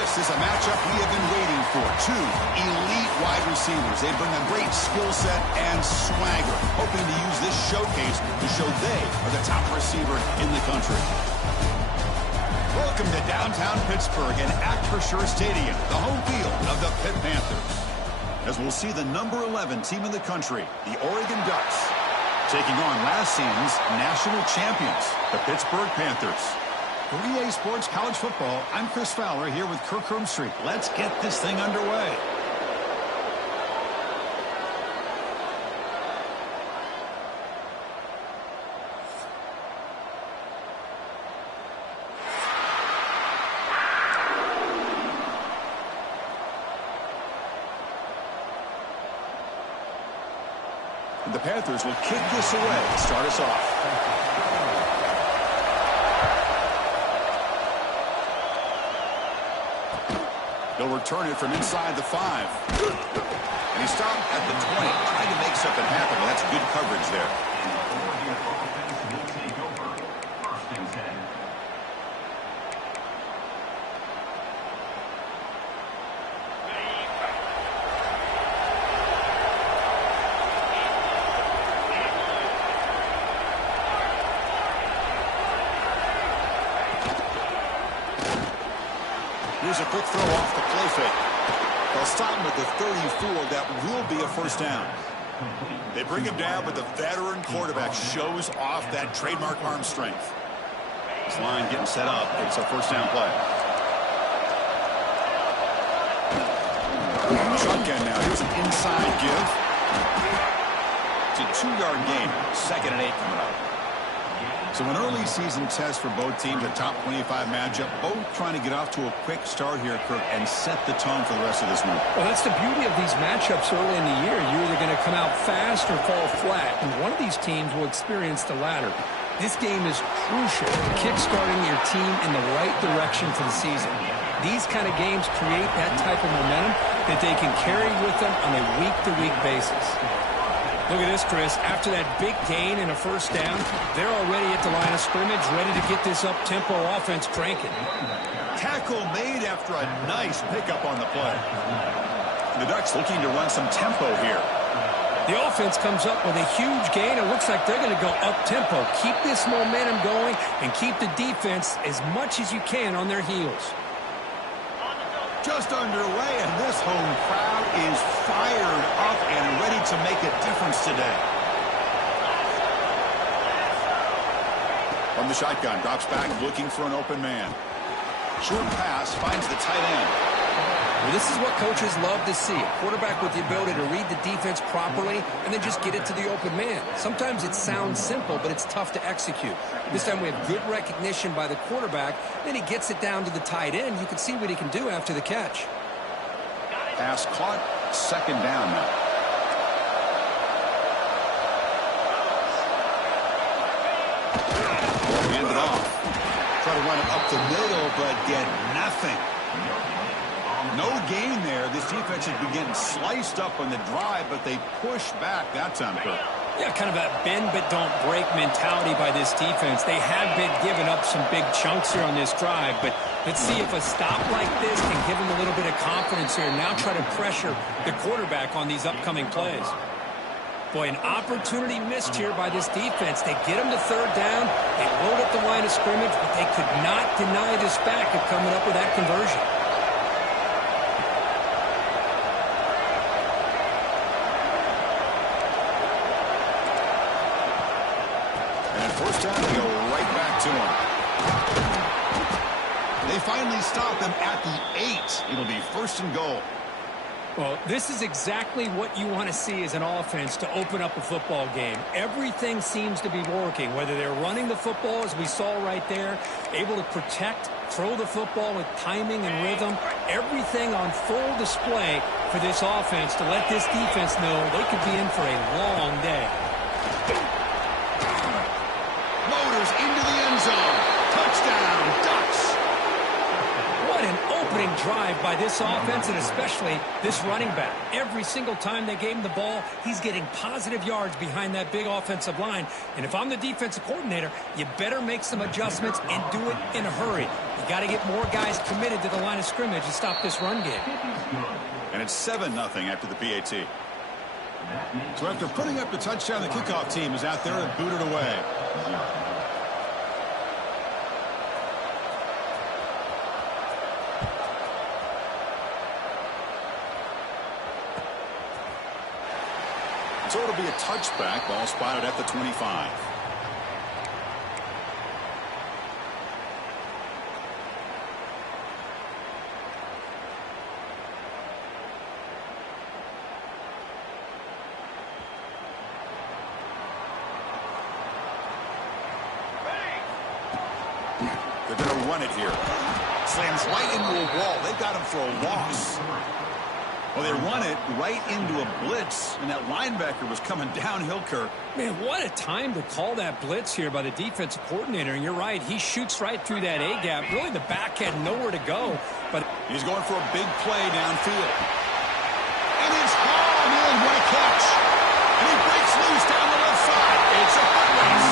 This is a matchup we have been waiting for. Two elite wide receivers. They bring a great skill set and swagger, hoping to use this showcase to show they are the top receiver in the country. Welcome to downtown Pittsburgh and Acrisure Stadium, the home field of the Pitt Panthers. As we'll see the number 11 team in the country, the Oregon Ducks, taking on last season's national champions, the Pittsburgh Panthers. For EA Sports College Football, I'm Chris Fowler here with Kirk Herbstreit. Let's get this thing underway. The Panthers will kick this away to start us off. He'll return it from inside the 5. And he stopped at the 20, trying to make something happen. Well, that's good coverage there. Here's a quick throw off the play fake. They'll stop him at the 34. That will be a first down. They bring him down, but the veteran quarterback shows off that trademark arm strength. This line getting set up. It's a first down play. Shotgun now. Here's an inside give. It's a 2-yard gain. 2nd and 8 coming up. So an early season test for both teams, a top 25 matchup, both trying to get off to a quick start here, Kirk, and set the tone for the rest of this one. Well, that's the beauty of these matchups early in the year. You're either going to come out fast or fall flat, and one of these teams will experience the latter. This game is crucial to kick-starting your team in the right direction for the season. These kind of games create that type of momentum that they can carry with them on a week-to-week basis. Look at this, Chris. After that big gain and a first down, they're already at the line of scrimmage, ready to get this up-tempo offense cranking. Tackle made after a nice pickup on the play. The Ducks looking to run some tempo here. The offense comes up with a huge gain. It looks like they're going to go up-tempo. Keep this momentum going and keep the defense as much as you can on their heels. Just underway, and this home crowd is fired up and ready to make a difference today. From the shotgun, drops back looking for an open man. Short pass finds the tight end. Well, this is what coaches love to see. A quarterback with the ability to read the defense properly and then just get it to the open man. Sometimes it sounds simple, but it's tough to execute. This time we have good recognition by the quarterback. Then he gets it down to the tight end. You can see what he can do after the catch. Pass caught. 2nd down now. Hand it off. Try to run it up the middle, but get nothing. No gain there. This defense has been getting sliced up on the drive, but they push back that time, Kirk. Yeah, kind of a bend-but-don't-break mentality by this defense. They have been giving up some big chunks here on this drive, but let's see if a stop like this can give them a little bit of confidence here. Now try to pressure the quarterback on these upcoming plays. Boy, an opportunity missed here by this defense. They get them to 3rd down. They load up the line of scrimmage, but they could not deny this back of coming up with that conversion. First down, they go right back to him. They finally stop them at the 8. It'll be 1st and goal. Well, this is exactly what you want to see as an offense to open up a football game. Everything seems to be working, whether they're running the football, as we saw right there, able to protect, throw the football with timing and rhythm, everything on full display for this offense to let this defense know they could be in for a long day. Into the end zone. Touchdown, Ducks. What an opening drive by this offense and especially this running back. Every single time they gave him the ball, he's getting positive yards behind that big offensive line. And if I'm the defensive coordinator, you better make some adjustments and do it in a hurry. You got to get more guys committed to the line of scrimmage to stop this run game. And it's 7-0 after the PAT. So after putting up the touchdown, the kickoff team is out there and booted away. So it'll be a touchback. Ball spotted at the 25. They're going to run it here. Slams right into a wall. They got him for a loss. Well, they run it right into a blitz, and that linebacker was coming downhill, Kirk. Man, what a time to call that blitz here by the defensive coordinator. And you're right, he shoots right through that A-gap. Really, the back had nowhere to go. But he's going for a big play downfield. And it's hauled in. What a catch. And he breaks loose down the left side. It's a foot race.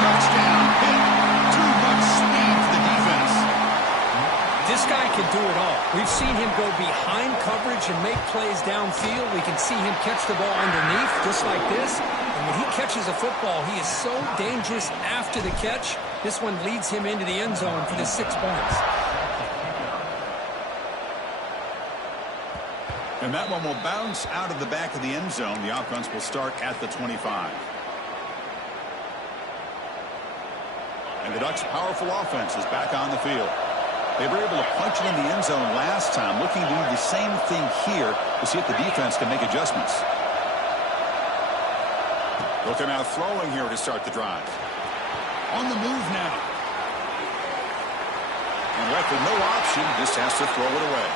Touchdown. Hit. Too much speed for the defense. This guy can do it all. We've seen him go behind coverage and make plays downfield. We can see him catch the ball underneath just like this. And when he catches a football, he is so dangerous after the catch. This one leads him into the end zone for the 6 points. And that one will bounce out of the back of the end zone. The offense will start at the 25. And the Ducks' powerful offense is back on the field. They were able to punch it in the end zone last time, looking to do the same thing here to see if the defense can make adjustments. They'll come out throwing here to start the drive. On the move now. And left with no option, just has to throw it away.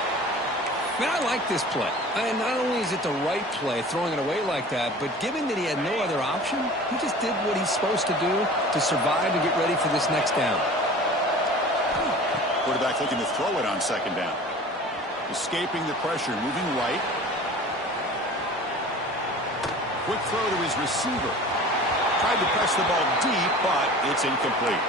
Man, I like this play. And not only is it the right play, throwing it away like that, but given that he had no other option, he just did what he's supposed to do to survive and get ready for this next down. Quarterback looking to throw it on second down. Escaping the pressure, moving right. Quick throw to his receiver. Tried to press the ball deep, but it's incomplete.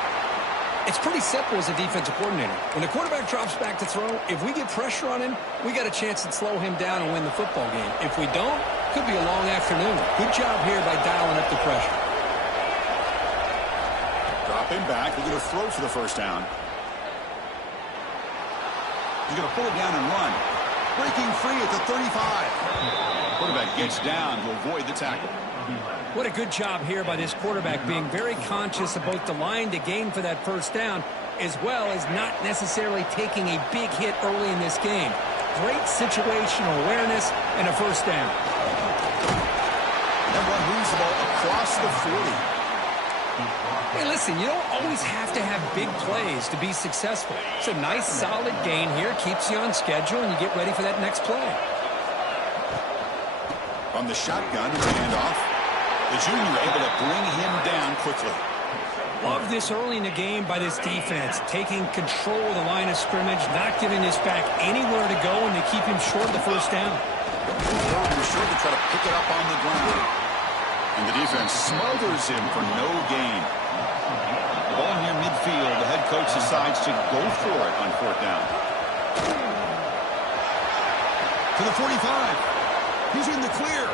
It's pretty simple as a defensive coordinator. When the quarterback drops back to throw, if we get pressure on him, we got a chance to slow him down and win the football game. If we don't, could be a long afternoon. Good job here by dialing up the pressure. Dropping back, looking to throw for the first down. He's going to pull it down and run. Breaking free at the 35. Quarterback gets down to avoid the tackle. What a good job here by this quarterback, being very conscious of both the line to gain for that first down, as well as not necessarily taking a big hit early in this game. Great situational awareness and a first down. That one moves the ball across the 40. Hey, listen, you don't always have to have big plays to be successful. It's a nice, solid gain here. Keeps you on schedule, and you get ready for that next play. From the shotgun, it's a handoff. The junior able to bring him down quickly. Love this early in the game by this defense, taking control of the line of scrimmage, not giving this back anywhere to go, and they keep him short of the first down. They're sure to try to pick it up on the ground. And the defense smothers him for no gain. The ball near midfield. The head coach decides to go for it on fourth down. To the 45. He's in the clear.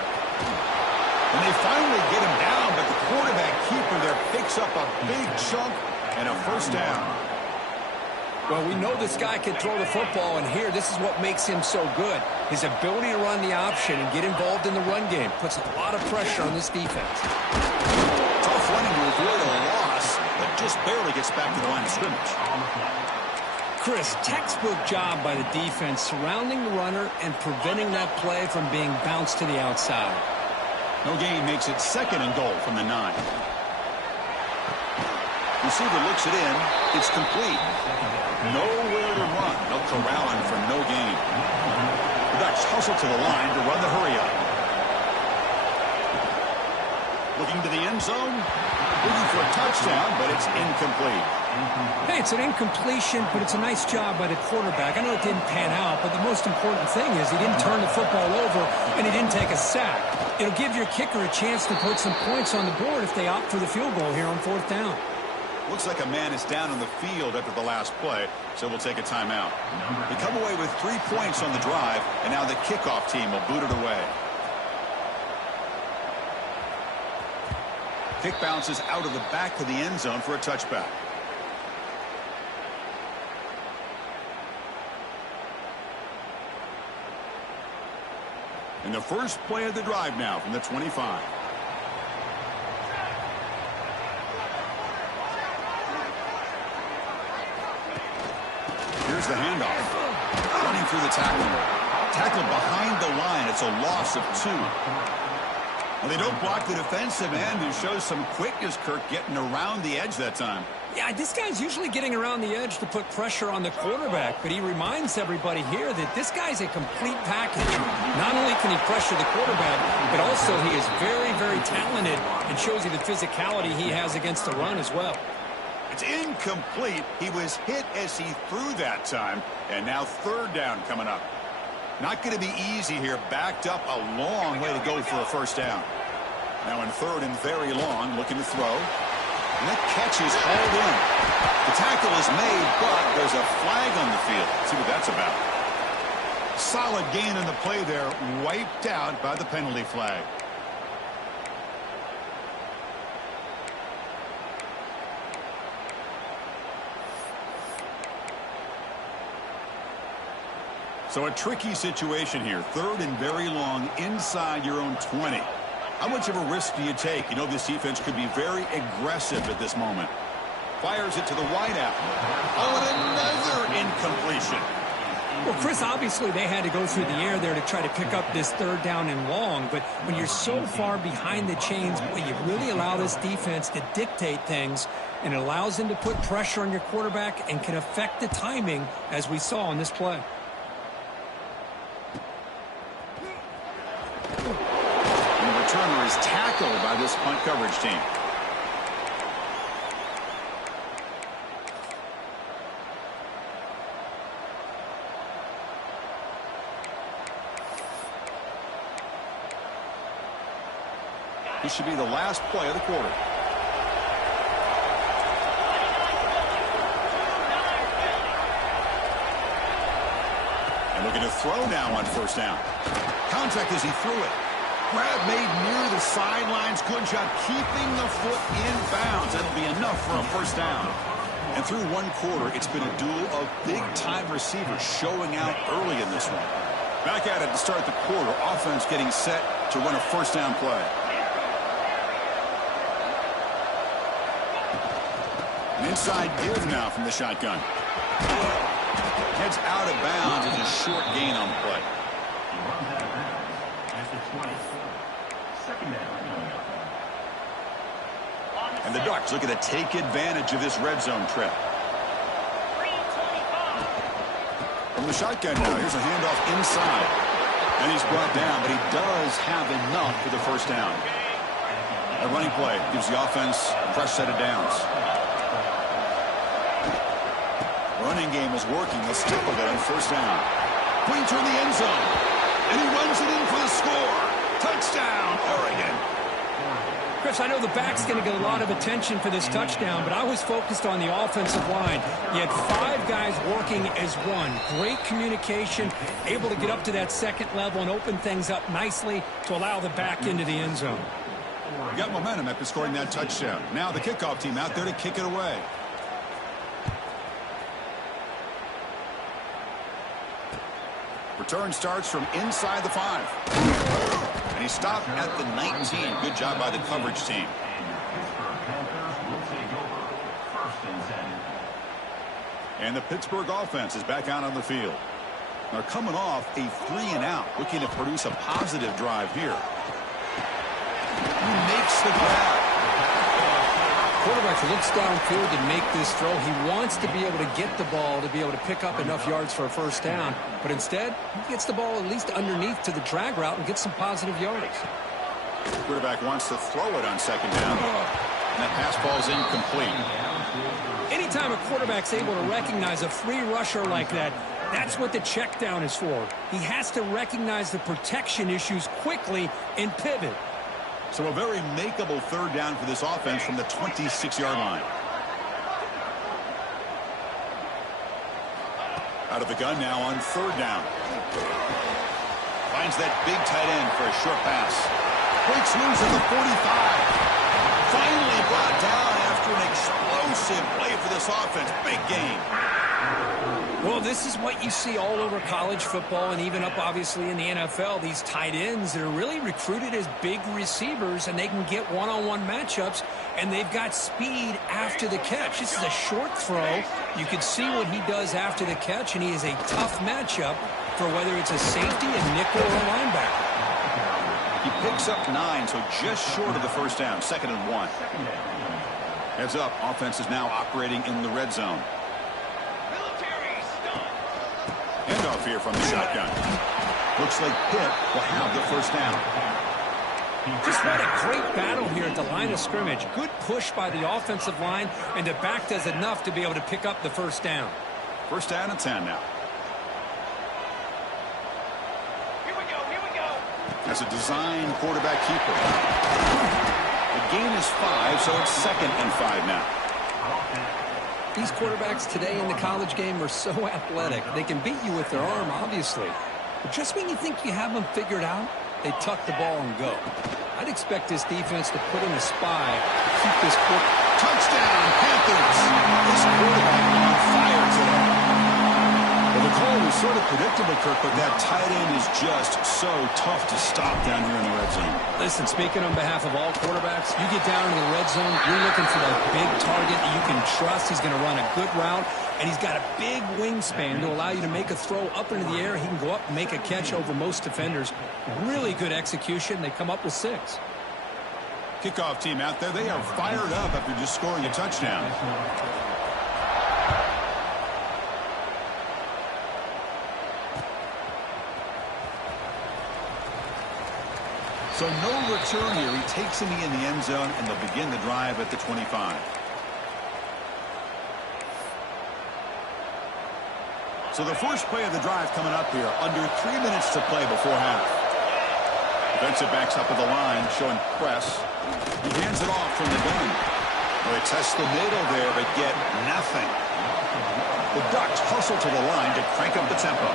And they finally get him down, but the quarterback keeper there picks up a big chunk and a first down. Well, we know this guy can throw the football, and here, this is what makes him so good. His ability to run the option and get involved in the run game puts a lot of pressure on this defense. Tough running to avoid a loss, but just barely gets back to the line of scrimmage. Chris, textbook job by the defense surrounding the runner and preventing that play from being bounced to the outside. No gain makes it second and goal from the 9. Receiver looks it in. It's complete. Nowhere to run. No corralling for no gain. The Ducks hustle to the line to run the hurry up. Looking to the end zone. Looking for a touchdown, but it's incomplete. Hey, it's an incompletion, but it's a nice job by the quarterback. I know it didn't pan out, but the most important thing is he didn't turn the football over and he didn't take a sack. It'll give your kicker a chance to put some points on the board if they opt for the field goal here on 4th down. Looks like a man is down on the field after the last play, so we'll take a timeout. They come away with 3 points on the drive, and now the kickoff team will boot it away. Kick bounces out of the back of the end zone for a touchback. And the first play of the drive now from the 25. Here's the handoff. Running through the tackle. Tackle behind the line. It's a loss of 2. And they don't block the defensive end, who shows some quickness, Kirk, getting around the edge that time. Yeah, this guy's usually getting around the edge to put pressure on the quarterback, but he reminds everybody here that this guy's a complete package. Not only can he pressure the quarterback, but also he is very, very talented and shows you the physicality he has against the run as well. It's incomplete. He was hit as he threw that time, and now 3rd down coming up. Not going to be easy here. Backed up a long way to go for a first down. Now in 3rd and very long, looking to throw. And that catch is hauled in. The tackle is made, but there's a flag on the field. Let's see what that's about. Solid gain on the play there, wiped out by the penalty flag. So a tricky situation here. 3rd and very long inside your own 20. How much of a risk do you take? You know this defense could be very aggressive at this moment. Fires it to the wideout. Oh, and another incompletion. Well, Chris, obviously they had to go through the air there to try to pick up this 3rd down and long, but when you're so far behind the chains, you really allow this defense to dictate things, and it allows them to put pressure on your quarterback and can affect the timing, as we saw on this play. Returner is tackled by this punt coverage team. This should be the last play of the quarter. And looking to throw now on 1st down. Contact as he threw it. Grab made near the sidelines. Good job keeping the foot in bounds. That'll be enough for a first down. And through 1 quarter, it's been a duel of big-time receivers showing out early in this one. Back at it to start the quarter. Offense getting set to run a first down play. An inside give now from the shotgun. Heads out of bounds. It's a short gain on the play. And the Ducks looking to take advantage of this red zone trip. From the shotgun now, here's a handoff inside. And he's brought down, but he does have enough for the first down. A running play gives the offense a fresh set of downs. Running game is working. Let's stick with it on first down. Going toward the end zone. And he runs it in for the score. Touchdown, Oregon. Chris, I know the back's going to get a lot of attention for this touchdown, but I was focused on the offensive line. You had 5 guys working as one. Great communication, able to get up to that 2nd level and open things up nicely to allow the back into the end zone. You got momentum after scoring that touchdown. Now the kickoff team out there to kick it away. Return starts from inside the 5. And he stopped at the 19. Good job by the coverage team. And the Pittsburgh offense is back out on the field. They're coming off a 3-and-out, looking to produce a positive drive here. He makes the grab. Quarterback looks downfield to make this throw. He wants to be able to get the ball to be able to pick up enough yards for a first down. But instead, he gets the ball at least underneath to the drag route and gets some positive yards. Quarterback wants to throw it on 2nd down. And that pass falls incomplete. Anytime a quarterback's able to recognize a free rusher like that, that's what the check down is for. He has to recognize the protection issues quickly and pivot. So a very makeable third down for this offense from the 26-yard line. Out of the gun now on third down. Finds that big tight end for a short pass. Breaks loose at the 45. Finally brought down after an explosive play for this offense. Big game. Well, this is what you see all over college football and even up, obviously, in the NFL. These tight ends that are really recruited as big receivers, and they can get one-on-one matchups, and they've got speed after the catch. This is a short throw. You can see what he does after the catch, and he is a tough matchup for whether it's a safety, a nickel, or a linebacker. He picks up 9, so just short of the first down. 2nd and 1. Heads up. Offense is now operating in the red zone. Handoff here from the shotgun. Looks like Pitt will have the first down. Just what a great battle here at the line of scrimmage. Good push by the offensive line, and the back does enough to be able to pick up the first down. First down and 10 now. Here we go. That's a design quarterback keeper. The gain is 5, so it's 2nd and 5 now. These quarterbacks today in the college game are so athletic. They can beat you with their arm, obviously. But just when you think you have them figured out, they tuck the ball and go. I'd expect this defense to put in a spy, keep this quarter. Touchdown, Panthers! This quarterback on fire today. Well, the call was sort of predictable, Kirk, but that tight end is just so tough to stop down here in the red zone. Listen, speaking on behalf of all quarterbacks, you get down in the red zone, you're looking for that big target that you can trust. He's going to run a good route, and he's got a big wingspan to allow you to make a throw up into the air. He can go up and make a catch over most defenders. Really good execution. They come up with 6. Kickoff team out there. They are fired up after just scoring a touchdown. So no return here. He takes him in the end zone, and they'll begin the drive at the 25. So the first play of the drive coming up here. Under 3 minutes to play before half. Defensive backs up at the line, showing press. He hands it off from the gun. Well, they test the middle there, but get nothing. The Ducks hustle to the line to crank up the tempo.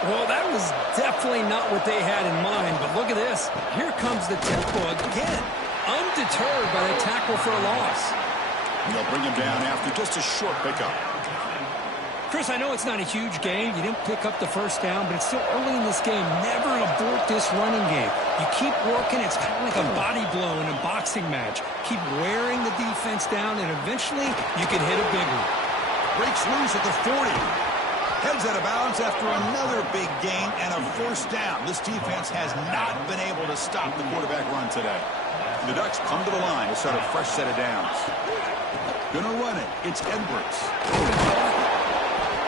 Well, that was definitely not what they had in mind, but look at this. Here comes the tempo again. Undeterred by the tackle for a loss. And they'll bring him down after just a short pickup. Chris, I know it's not a huge game. You didn't pick up the first down, but it's still early in this game. Never abort this running game. You keep working. It's kind of like a body blow in a boxing match. Keep wearing the defense down, and eventually you can hit a big one. Breaks loose at the 40. Heads out of bounds after another big gain and a first down. This defense has not been able to stop the quarterback run today. The Ducks come to the line to start a fresh set of downs. Gonna run it. It's Edwards.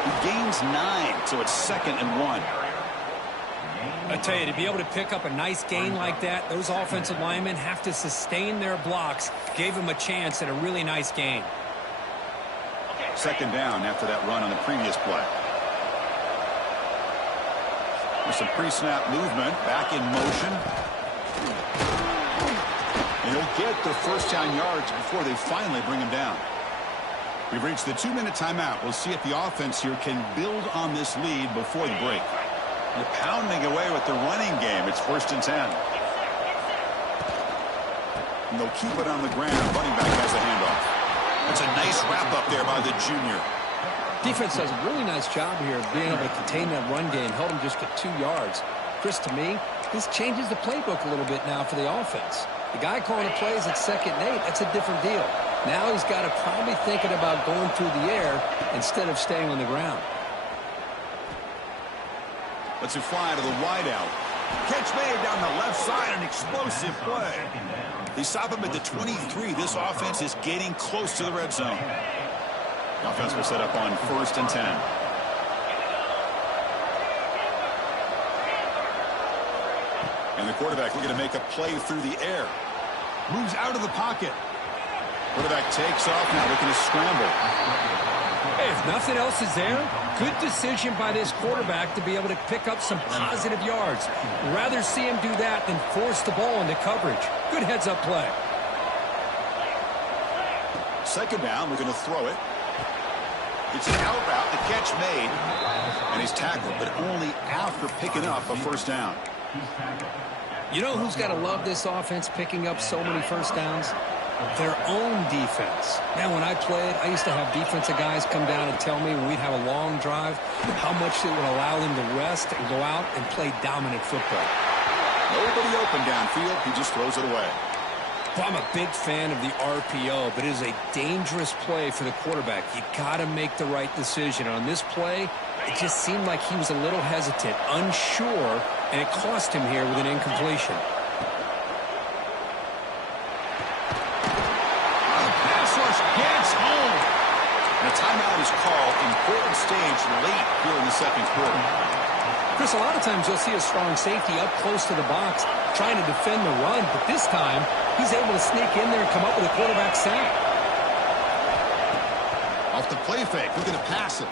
He gains 9, so it's 2nd and 1. I tell you, to be able to pick up a nice gain like that, those offensive linemen have to sustain their blocks. Gave him a chance at a really nice gain. 2nd down after that run on the previous play. There's some pre-snap movement, back in motion. And he'll get the first down yards before they finally bring him down. We've reached the 2-minute timeout. We'll see if the offense here can build on this lead before the break. They're pounding away with the running game. It's 1st and 10. And they'll keep it on the ground. Running back has a handoff. That's a nice wrap-up there by the junior. Defense does a really nice job here of being able to contain that run game, held him just to 2 yards. Chris, to me, this changes the playbook a little bit now for the offense. The guy calling the plays at 2nd and 8, that's a different deal. Now he's got to probably thinking about going through the air instead of staying on the ground. Let's it fly to the wideout. Catch made down the left side, an explosive play. They stop him at the 23. This offense is getting close to the red zone. The offense will set up on 1st and 10. And the quarterback looking to make a play through the air. Moves out of the pocket. Quarterback takes off now, looking to scramble. Hey, if nothing else is there, good decision by this quarterback to be able to pick up some positive yards. Rather see him do that than force the ball into coverage. Good heads-up play. Second down, looking to throw it. It's an out route, the catch made, and he's tackled, but only after picking up a first down. You know who's got to love this offense picking up so many first downs? Their own defense. Man, when I played, I used to have defensive guys come down and tell me when we'd have a long drive how much it would allow them to rest and go out and play dominant football. Nobody open downfield, he just throws it away. Well, I'm a big fan of the RPO, but it is a dangerous play for the quarterback. You got to make the right decision. On this play, it just seemed like he was a little hesitant, unsure, and it cost him here with an incompletion. Pass rush gets home. And a timeout is called. Important stage late here in the second quarter. Chris, a lot of times you'll see a strong safety up close to the box trying to defend the run, but this time he's able to sneak in there and come up with a quarterback sack. Off the play fake, looking to pass it.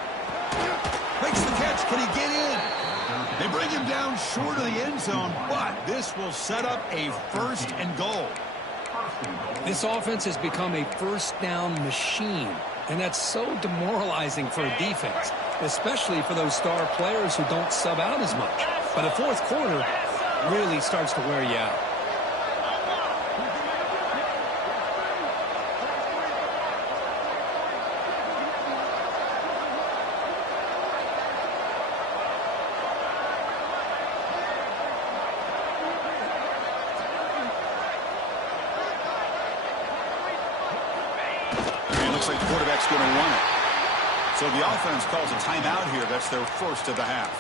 Makes the catch. Can he get in? They bring him down short of the end zone, but this will set up a first and goal. This offense has become a first down machine, and that's so demoralizing for a defense, especially for those star players who don't sub out as much. By the fourth quarter, really starts to wear you out. Looks like the quarterback's going to run it. So the offense calls a timeout here. That's their first of the half.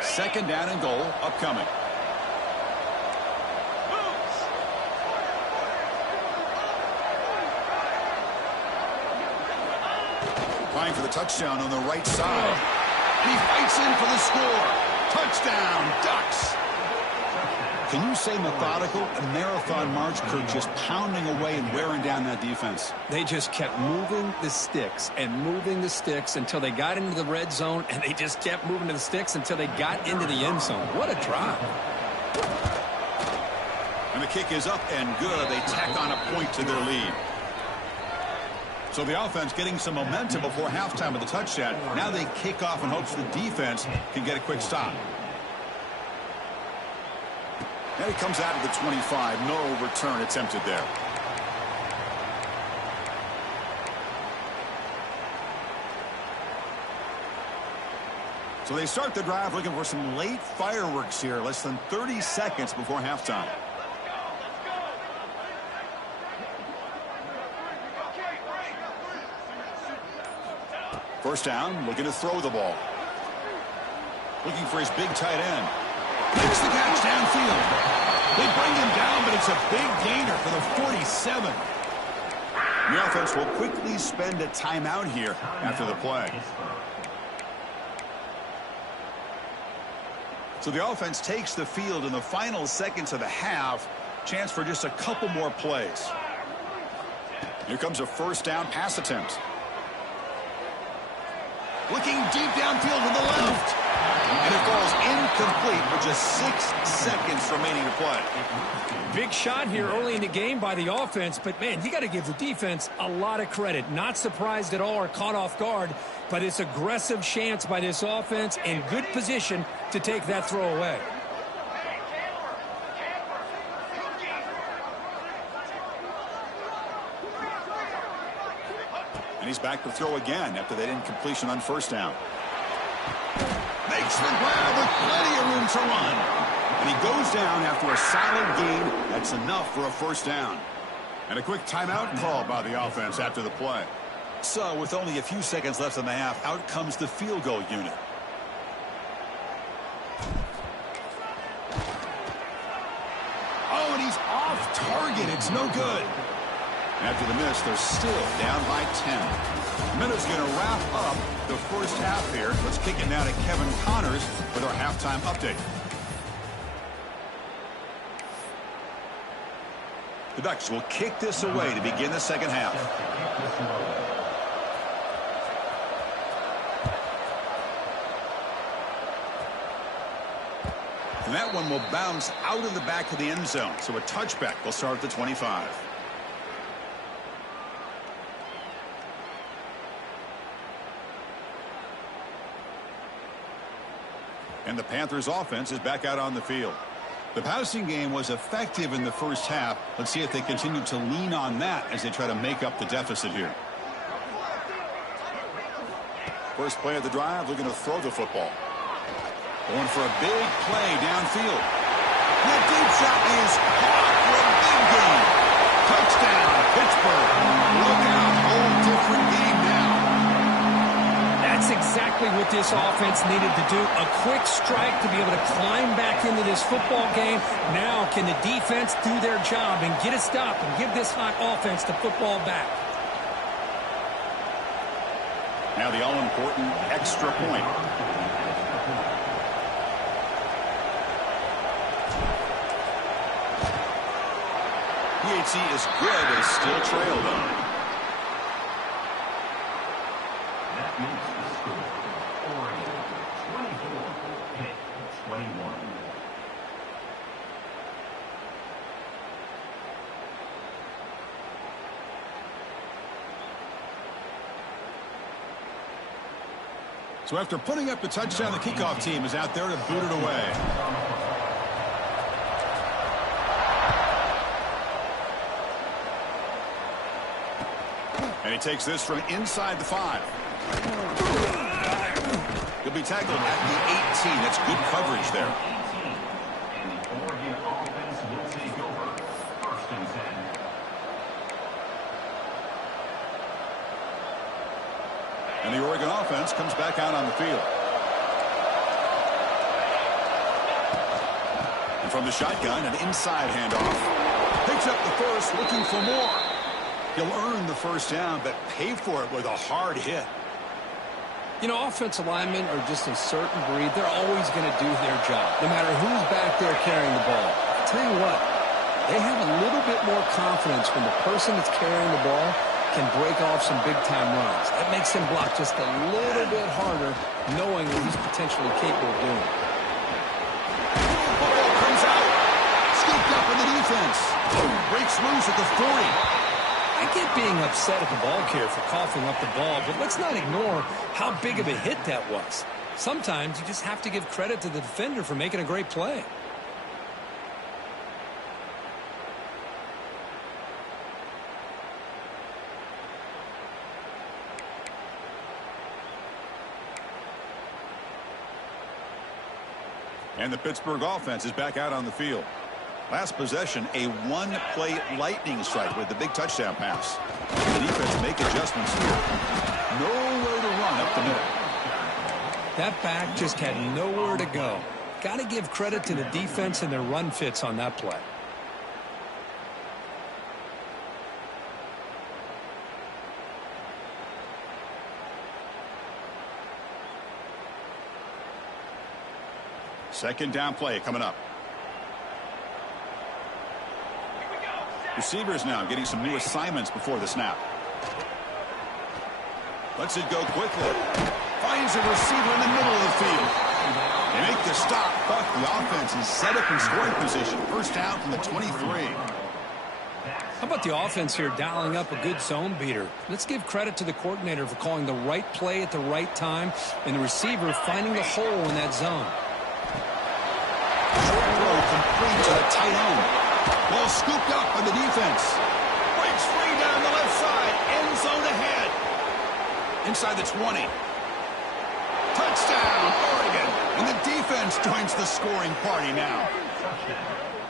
Second down and goal upcoming. Trying for the touchdown on the right side. And he fights in for the score. Touchdown, Ducks. Can you say methodical? A marathon march, Kirk, just pounding away and wearing down that defense. They just kept moving the sticks and moving the sticks until they got into the red zone, and they just kept moving the sticks until they got into the end zone. What a drive. And the kick is up and good. They tack on a point to their lead. So the offense getting some momentum before halftime with the touchdown. Now they kick off in hopes the defense can get a quick stop. And he comes out of the 25. No return attempted there. So they start the drive looking for some late fireworks here. Less than 30 seconds before halftime. First down, looking to throw the ball. Looking for his big tight end. Makes the catch downfield. They bring him down, but it's a big gainer for the 47. The offense will quickly spend a timeout here after the play. So the offense takes the field in the final seconds of the half. Chance for just a couple more plays. Here comes a first down pass attempt. Looking deep downfield to the left. And it falls incomplete with just 6 seconds remaining to play. Big shot here early in the game by the offense, but, man, you got to give the defense a lot of credit. Not surprised at all or caught off guard, but it's aggressive chance by this offense in good position to take that throw away. And he's back to throw again after that incompletion on first down. Makes the grab with plenty of room to run. And he goes down after a solid gain. That's enough for a first down. And a quick timeout call by the offense after the play. So with only a few seconds left in the half, out comes the field goal unit. Oh, and he's off target. It's no good. After the miss, they're still down by 10. Minutes going to wrap up the first half here. Let's kick it now to Kevin Connors with our halftime update. The Ducks will kick this away to begin the second half. And that one will bounce out of the back of the end zone. So a touchback will start at the 25. And the Panthers offense is back out on the field. The passing game was effective in the first half. Let's see if they continue to lean on that as they try to make up the deficit here. First play of the drive, looking to throw the football. Going for a big play downfield. That deep shot is caught for a big gain. Touchdown, Pittsburgh. Look out, whole different game now. That's exactly what this offense needed to do. A quick strike to be able to climb back into this football game. Now can the defense do their job and get a stop and give this hot offense the football back? Now the all-important extra point. PHC is good, but is still trailed though. That makes the score. Oregon 24, Pitt 21. So after putting up the touchdown, the kickoff team is out there to boot it away. And he takes this from inside the 5. He'll be tackled at the 18. That's good coverage there. And the Oregon offense will take over. First and 10. And the Oregon offense comes back out on the field. And from the shotgun, an inside handoff. Picks up the first, looking for more. He'll earn the first down, but pay for it with a hard hit. You know, offensive linemen are just a certain breed. They're always going to do their job, no matter who's back there carrying the ball. I'll tell you what, they have a little bit more confidence when the person that's carrying the ball can break off some big-time runs. That makes him block just a little bit harder, knowing what he's potentially capable of doing. Ball comes out. Scooped up in the defense. Breaks loose at the 40. I get being upset at the ball carrier for coughing up the ball, but let's not ignore how big of a hit that was. Sometimes you just have to give credit to the defender for making a great play. And the Pittsburgh offense is back out on the field. Last possession, a one-play lightning strike with the big touchdown pass. The defense make adjustments here. Nowhere to run up the middle. That back just had nowhere to go. Got to give credit to the defense and their run fits on that play. Second down play coming up. Receivers now getting some new assignments before the snap. Lets it go quickly. Finds a receiver in the middle of the field. They make the stop, but the offense is set up in scoring position. First down from the 23. How about the offense here dialing up a good zone beater? Let's give credit to the coordinator for calling the right play at the right time and the receiver finding the hole in that zone. Short throw complete to the tight end. Ball scooped up by the defense. Breaks free down the left side. End zone ahead. Inside the 20. Touchdown, Oregon. And the defense joins the scoring party now.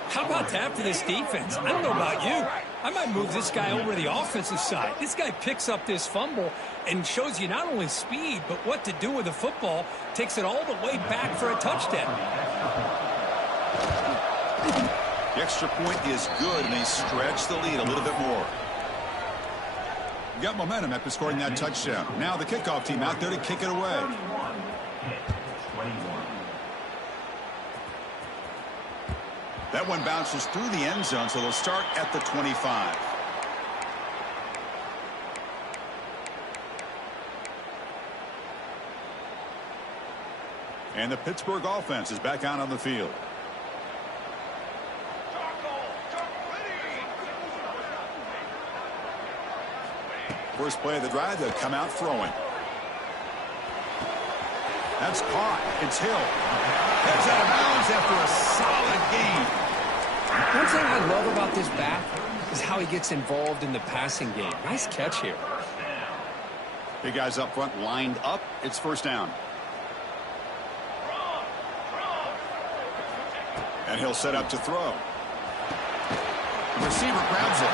How about that for this defense? I don't know about you. I might move this guy over to the offensive side. This guy picks up this fumble and shows you not only speed, but what to do with the football. Takes it all the way back for a touchdown. The extra point is good, and they stretch the lead a little bit more. Got momentum after scoring that touchdown. Now the kickoff team out there to kick it away. 21. That one bounces through the end zone, so they'll start at the 25. And the Pittsburgh offense is back out on the field. First play of the drive, they'll come out throwing. That's caught. It's Hill. Heads out of bounds after a solid gain. One thing I love about this back is how he gets involved in the passing game. Nice catch here. Big guys up front lined up. It's first down. And he'll set up to throw. The receiver grabs it.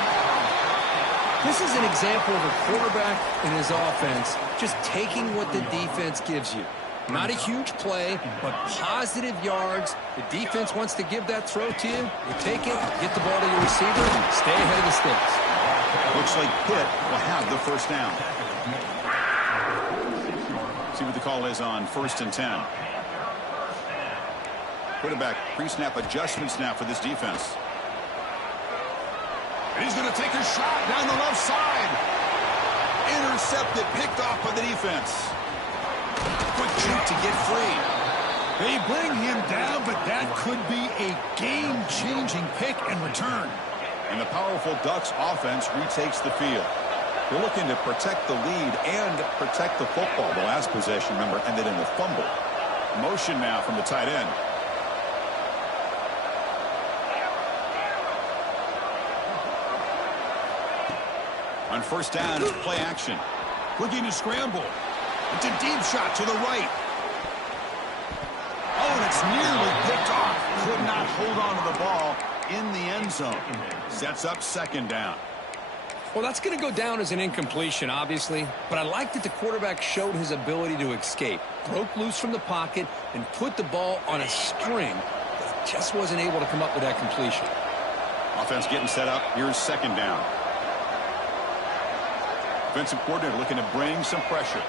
This is an example of a quarterback and his offense just taking what the defense gives you. Not a huge play, but positive yards. The defense wants to give that throw to you. You take it, get the ball to your receiver, and stay ahead of the sticks. Looks like Pitt will have the first down. See what the call is on 1st and 10. Quarterback pre-snap adjustment snap for this defense. And he's going to take a shot down the left side. Intercepted, picked off by the defense. Quick juke to get free. They bring him down, but that could be a game-changing pick and return. And the powerful Ducks offense retakes the field. They're looking to protect the lead and protect the football. The last possession, remember, ended in a fumble. Motion now from the tight end. On first down, play action. Looking to scramble. It's a deep shot to the right. Oh, and it's nearly picked off. Could not hold on to the ball in the end zone. Sets up second down. Well, that's going to go down as an incompletion, obviously. But I like that the quarterback showed his ability to escape. Broke loose from the pocket and put the ball on a string. But he just wasn't able to come up with that completion. Offense getting set up. Here's second down. Offensive coordinator looking to bring some pressure.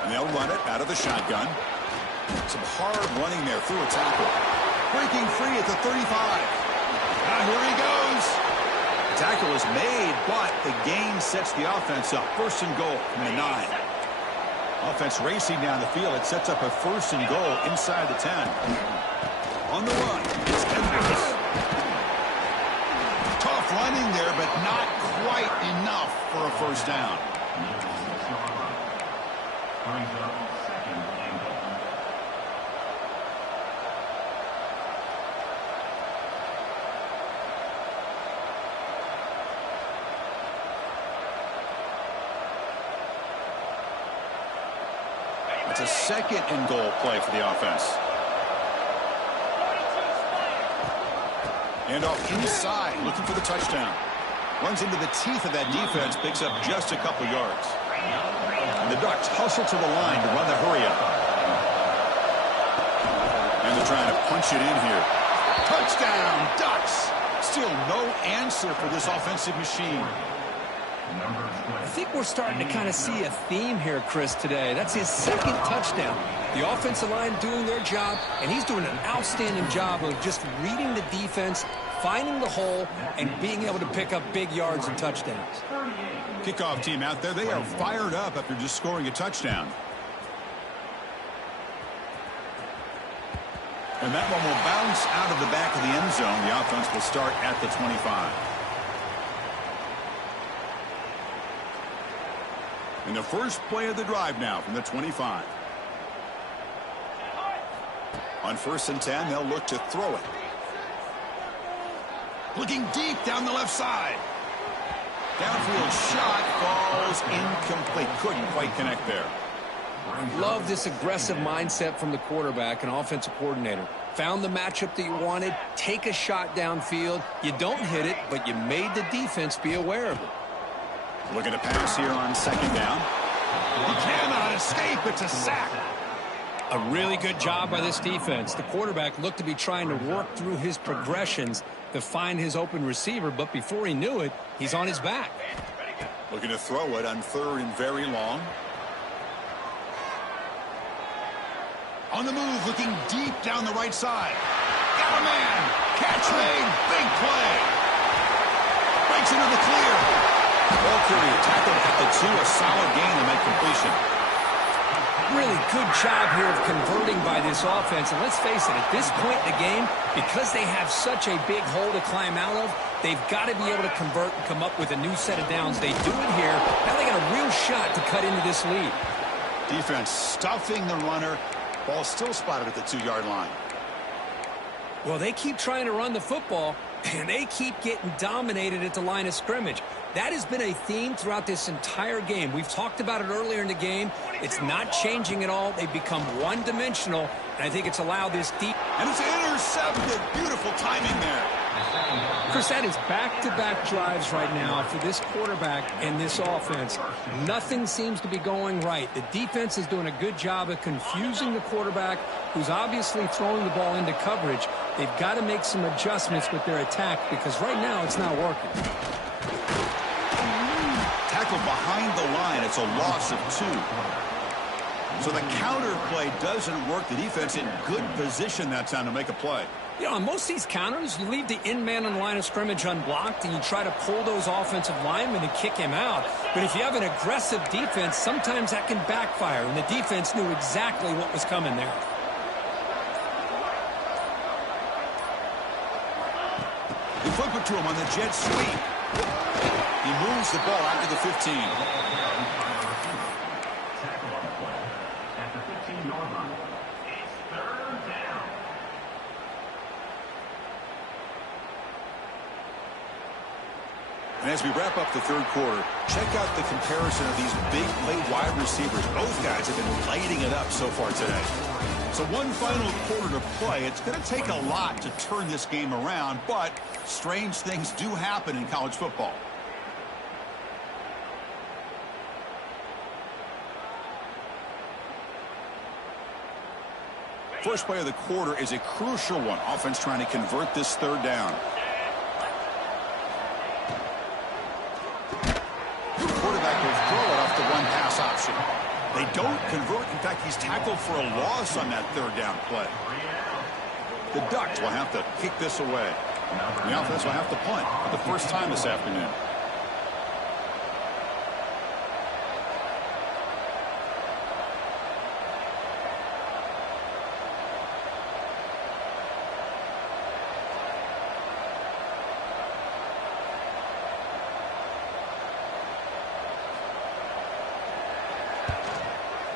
And they'll run it out of the shotgun. Some hard running there through a tackle. Breaking free at the 35. Now here he goes. The tackle is made, but the gain sets the offense up. First and goal from the 9. Offense racing down the field. It sets up a first and goal inside the 10. On the run, it's Edwards. Tough running there, but not quite enough for a first down. It's a second and goal play for the offense. And off inside, looking for the touchdown. Runs into the teeth of that defense, picks up just a couple yards. And the Ducks hustle to the line to run the hurry up. And they're trying to punch it in here. Touchdown, Ducks! Still no answer for this offensive machine. I think we're starting to kind of see a theme here, Chris, today. That's his second touchdown. The offensive line doing their job, and he's doing an outstanding job of just reading the defense, finding the hole, and being able to pick up big yards and touchdowns. Kickoff team out there, they are fired up after just scoring a touchdown. And that one will bounce out of the back of the end zone. The offense will start at the 25. And the first play of the drive now from the 25. On 1st and 10, they'll look to throw it. Looking deep down the left side. Downfield shot falls incomplete. Couldn't quite connect there. Love this aggressive mindset from the quarterback and offensive coordinator. Found the matchup that you wanted. Take a shot downfield. You don't hit it, but you made the defense be aware of it. Looking to pass here on second down. He cannot escape. It's a sack. A really good job by this defense. The quarterback looked to be trying to work through his progressions to find his open receiver, but before he knew it, he's on his back. Looking to throw it on 3rd and very long. On the move, looking deep down the right side. Got a man. Catch made. Big play. Breaks into the clear. Ball carrier tackled at the 2. A solid gain to make completion. Really good job here of converting by this offense. And let's face it, at this point in the game, because they have such a big hole to climb out of, they've got to be able to convert and come up with a new set of downs. They do it here. Now they got a real shot to cut into this lead. Defense stuffing the runner. Ball still spotted at the 2-yard line. Well, they keep trying to run the football, and they keep getting dominated at the line of scrimmage. That has been a theme throughout this entire game. We've talked about it earlier in the game. It's not changing at all. They've become one-dimensional, and I think it's allowed this deep. And it's intercepted. Beautiful timing there. Chris, that is back-to-back drives right now for this quarterback and this offense. Nothing seems to be going right. The defense is doing a good job of confusing the quarterback, who's obviously throwing the ball into coverage. They've got to make some adjustments with their attack because right now it's not working. Tackled behind the line. It's a loss of 2. So the counter play doesn't work. The defense in good position that time to make a play. You know, on most of these counters, you leave the in man on the line of scrimmage unblocked, and you try to pull those offensive linemen and kick him out. But if you have an aggressive defense, sometimes that can backfire, and the defense knew exactly what was coming there. They flip it to him on the jet sweep. He moves the ball after the 15. Tackle on the play at the 15-yard line. It's 3rd down. And as we wrap up the 3rd quarter, check out the comparison of these big play wide receivers. Both guys have been lighting it up so far today. So one final quarter to play. It's going to take a lot to turn this game around, but strange things do happen in college football. First play of the quarter is a crucial one. Offense trying to convert this 3rd down. The quarterback will throw it off the 1-pass option. They don't convert. In fact, he's tackled for a loss on that 3rd down play. The Ducks will have to kick this away. The offense will have to punt for the first time this afternoon.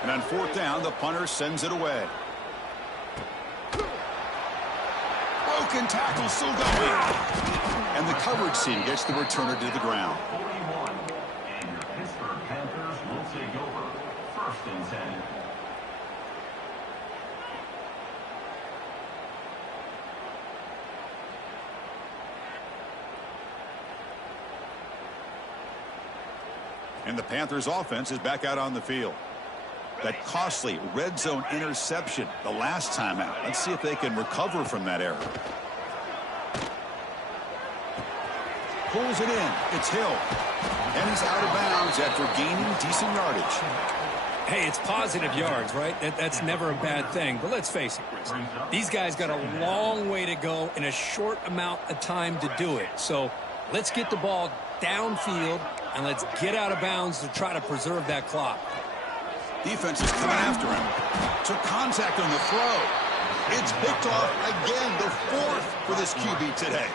And on 4th down, the punter sends it away. Broken tackle still going. And the coverage team gets the returner to the ground. 41. And your Pittsburgh Panthers will take over. 1st and 10. And the Panthers offense is back out on the field. That costly red zone interception the last time out. Let's see if they can recover from that error. Pulls it in. It's Hill. And he's out of bounds after gaining decent yardage. Hey, it's positive yards, right? That's never a bad thing. But let's face it, Chris. These guys got a long way to go in a short amount of time to do it. So let's get the ball downfield, and let's get out of bounds to try to preserve that clock. Defense is coming after him. Took contact on the throw. It's picked off again, the 4th for this QB today.